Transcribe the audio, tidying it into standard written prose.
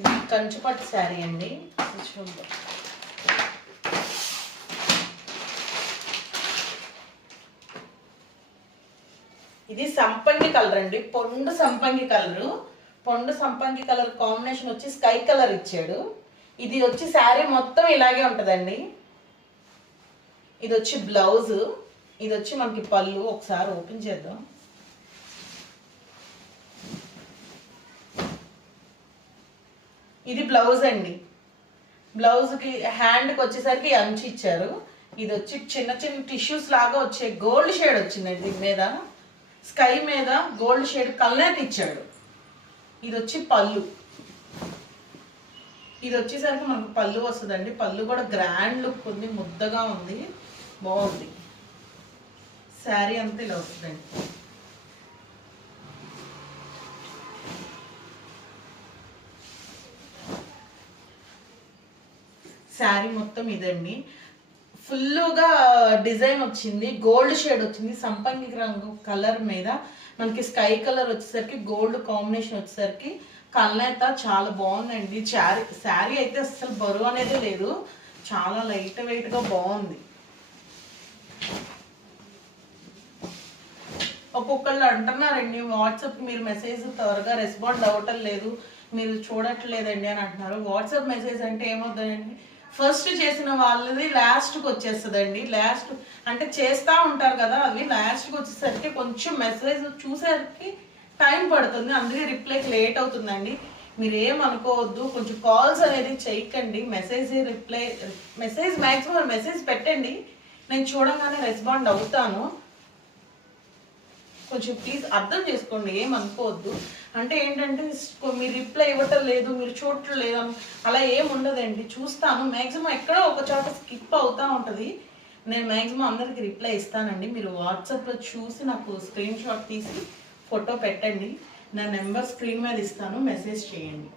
ఇది కంచుపట్టు శారీ అండి, చూద్దాం. ఇది సంపంగి కలర్ అండి, పొండు సంపంగి కలరు. పొండు సంపంగి కలర్ కాంబినేషన్ వచ్చి స్కై కలర్ ఇచ్చాడు. ఇది వచ్చి శారీ మొత్తం ఇలాగే ఉంటుందండి. ఇది వచ్చి బ్లౌజ్, ఇది వచ్చి మనకి పళ్ళు. ఒకసారి ఓపెన్ చేద్దాం. ఇది బ్లౌజ్ అండి. బ్లౌజ్కి హ్యాండ్కి వచ్చేసరికి అంచు ఇచ్చారు. ఇది వచ్చి చిన్న చిన్న టిష్యూస్ లాగా వచ్చే గోల్డ్ షేడ్ వచ్చిందండి. దీని మీద స్కై మీద గోల్డ్ షేడ్ కలర్ ఇచ్చాడు. ఇది వచ్చి పళ్ళు. ఇది వచ్చేసరికి మనకు పళ్ళు వస్తుందండి. పళ్ళు కూడా గ్రాండ్ లుక్ ఉంది, ముద్దగా ఉంది, బాగుంది. శారీ అంతా ఇలా వస్తుందండి. శారీ మొత్తం ఇదండి. ఫుల్గా డిజైన్ వచ్చింది, గోల్డ్ షేడ్ వచ్చింది. సంపంగి రంగు కలర్ మీద మనకి స్కై కలర్ వచ్చేసరికి గోల్డ్ కాంబినేషన్ వచ్చేసరికి కళ్ళైతే చాలా బాగుందండి. శారీ అయితే అస్సలు బరువు అనేది లేదు, చాలా లైట్ వెయిట్గా బాగుంది. ఒక్కొక్కళ్ళు అంటున్నారండి వాట్సాప్ మీరు మెసేజ్ త్వరగా రెస్పాండ్ అవ్వటం లేదు, మీరు చూడట్లేదండి అని అంటున్నారు. వాట్సాప్ మెసేజ్ అంటే ఏమవుతుందండి, ఫస్ట్ చేసిన వాళ్ళది లాస్ట్కి వచ్చేస్తుందండి. లాస్ట్ అంటే చేస్తూ ఉంటారు కదా, అవి లాస్ట్కి వచ్చేసరికి కొంచెం మెసేజ్ చూసేసరికి టైం పడుతుంది, అందుకే రిప్లైకి లేట్ అవుతుందండి. మీరు ఏమనుకోవద్దు, కొంచెం కాల్స్ అనేది చేయకండి. మెసేజ్ మ్యాక్సిమం మెసేజ్ పెట్టండి, నేను చూడగానే రెస్పాండ్ అవుతాను. కొంచెం ప్లీజ్ అర్థం చేసుకోండి, ఏమనుకోవద్దు. అంటే ఏంటంటే మీరు రిప్లై ఇవ్వటం లేదు, మీరు చూడటం లేదు అలా ఏముండదండి. చూస్తాను, మ్యాక్సిమం ఎక్కడో ఒక చోట స్కిప్ అవుతూ ఉంటుంది. నేను మ్యాక్సిమం అందరికి రిప్లై ఇస్తానండి. మీరు వాట్సాప్లో చూసి నాకు స్క్రీన్ షాట్ తీసి ఫోటో పెట్టండి, నా నెంబర్ స్క్రీన్ మీద ఇస్తాను, మెసేజ్ చేయండి.